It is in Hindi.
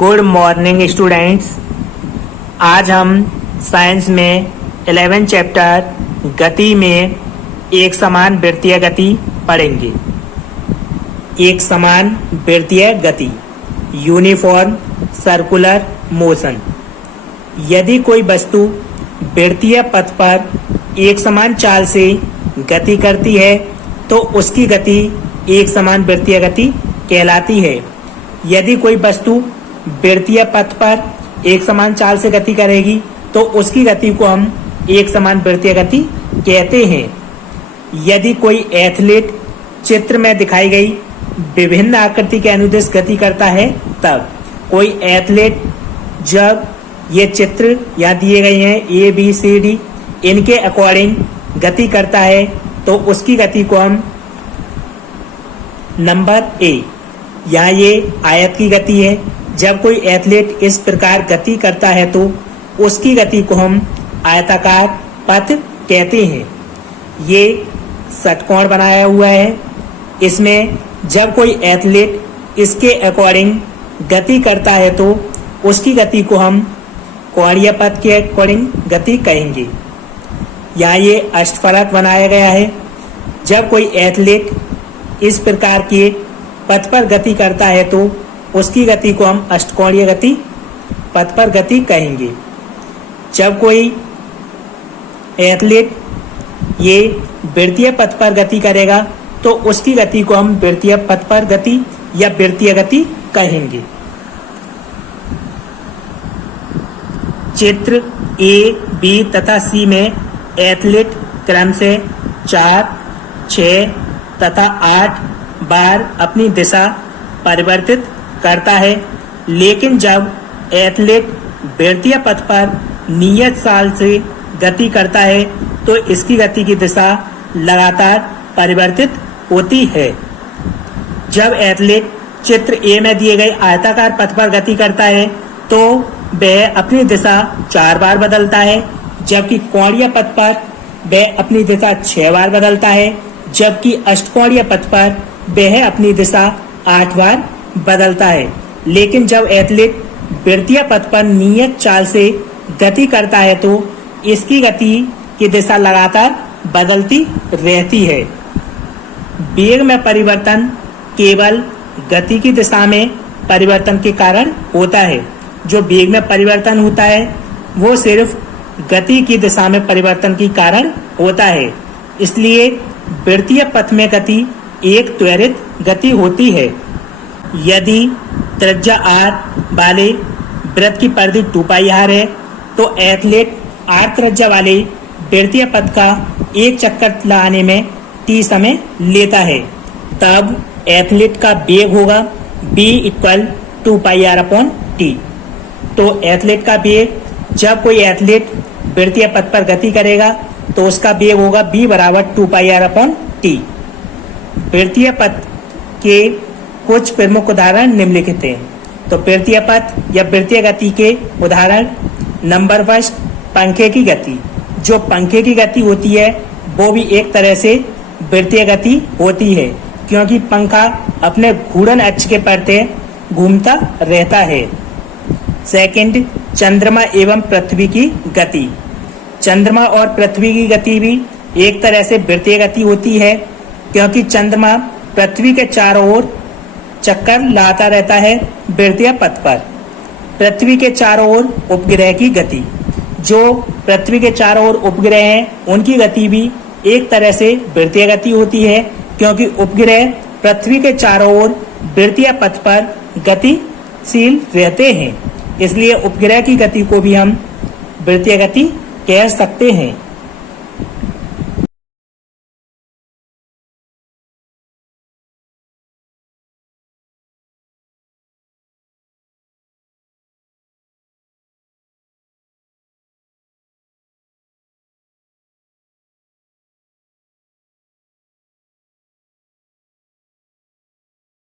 Good morning students. आज हम साइंस में 11 चैप्टर गति में एक समान वृत्तीय गति पढ़ेंगे। एक समान वृत्तीय गति, यूनिफॉर्म सर्कुलर मोशन। यदि कोई वस्तु वृत्तीय पथ पर एक समान चाल से गति करती है तो उसकी गति एक समान वृत्तीय गति कहलाती है। यदि कोई वस्तु वृत्तीय पथ पर एक समान चाल से गति करेगी तो उसकी गति को हम एक समान वृत्तीय गति कहते हैं। यदि कोई एथलीट चित्र में दिखाई गई विभिन्न आकृति के अनुदिश गति करता है, तब कोई एथलीट जब ये चित्र यहाँ दिए गए हैं ए बी सी डी, इनके अकॉर्डिंग गति करता है तो उसकी गति को हम नंबर ए, यहाँ ये आयत की गति है। जब कोई एथलीट इस प्रकार गति करता है तो उसकी गति को हम आयताकार पथ कहते हैं। ये षटकोण बनाया हुआ है। इसमें जब कोई एथलीट इसके अकॉर्डिंग गति करता है तो उसकी गति को हम कोणीय पथ के अकॉर्डिंग गति कहेंगे। यहाँ ये अष्टफलक बनाया गया है। जब कोई एथलीट इस प्रकार के पथ पर गति करता है तो उसकी गति को हम अष्टकोणीय गति पथ पर गति कहेंगे। जब कोई एथलीट ये वृत्तीय पथ पर गति करेगा तो उसकी गति को हम वृत्तीय पथ पर गति या वृत्तीय गति कहेंगे। चित्र ए, बी तथा सी में एथलीट क्रम से 4, 6 तथा 8 बार अपनी दिशा परिवर्तित करता है, लेकिन जब एथलीट वृत्तीय पथ पर नियत चाल से गति करता है तो इसकी गति की दिशा लगातार परिवर्तित होती है। जब एथलीट चित्र ए में दिए गए आयताकार पथ पर गति करता है तो वह अपनी दिशा 4 बार बदलता है, जबकि कोणीय पथ पर वह अपनी दिशा 6 बार बदलता है, जबकि अष्टकोणीय पथ पर वह अपनी दिशा 8 बार बदलता है। लेकिन जब एथलीट वृत्तीय पथ पर नियत चाल से गति करता है तो इसकी गति की दिशा लगातार बदलती रहती है। वेग में परिवर्तन केवल गति की दिशा में परिवर्तन के कारण होता है। जो वेग में परिवर्तन होता है वो सिर्फ गति की दिशा में परिवर्तन के कारण होता है। इसलिए वृत्तीय पथ में गति एक त्वरित गति होती है। यदि त्रिज्या r वाले वृत्त की परिधि 2πr है तो एथलीट r त्रिज्या वाले वृत्तीय पथ का एक चक्कर लगाने में t समय लेता है। तब एथलीट का वेग होगा v = 2πr/t। तो एथलीट का वेग, जब कोई एथलीट वृत्तीय पथ पर गति करेगा तो उसका वेग होगा v = 2πr/t। वृत्तीय पथ के कुछ प्रमुख उदाहरण निम्नलिखित हैं। तो वृत्तीय पथ या वृत्तीय गति के उदाहरण, नंबर फर्स्ट, पंखे की गति। जो पंखे की गति होती है वो भी एक तरह से वृत्तीय गति होती है, क्योंकि पंखा अपने घूर्णन अक्ष के प्रति घूमता रहता है। सेकंड, चंद्रमा एवं पृथ्वी की गति। चंद्रमा और पृथ्वी की गति भी एक तरह से वृत्तीय गति होती है, क्योंकि चंद्रमा पृथ्वी के चारों ओर चक्कर लगाता रहता है वृत्तीय पथ पर। पृथ्वी के चारों ओर उपग्रह की गति। जो पृथ्वी के चारों ओर उपग्रह हैं उनकी गति भी एक तरह से वृत्तीय गति होती है, क्योंकि उपग्रह पृथ्वी के चारों ओर वृत्तीय पथ पर गतिशील रहते हैं। इसलिए उपग्रह की गति को भी हम वृत्तीय गति कह सकते हैं।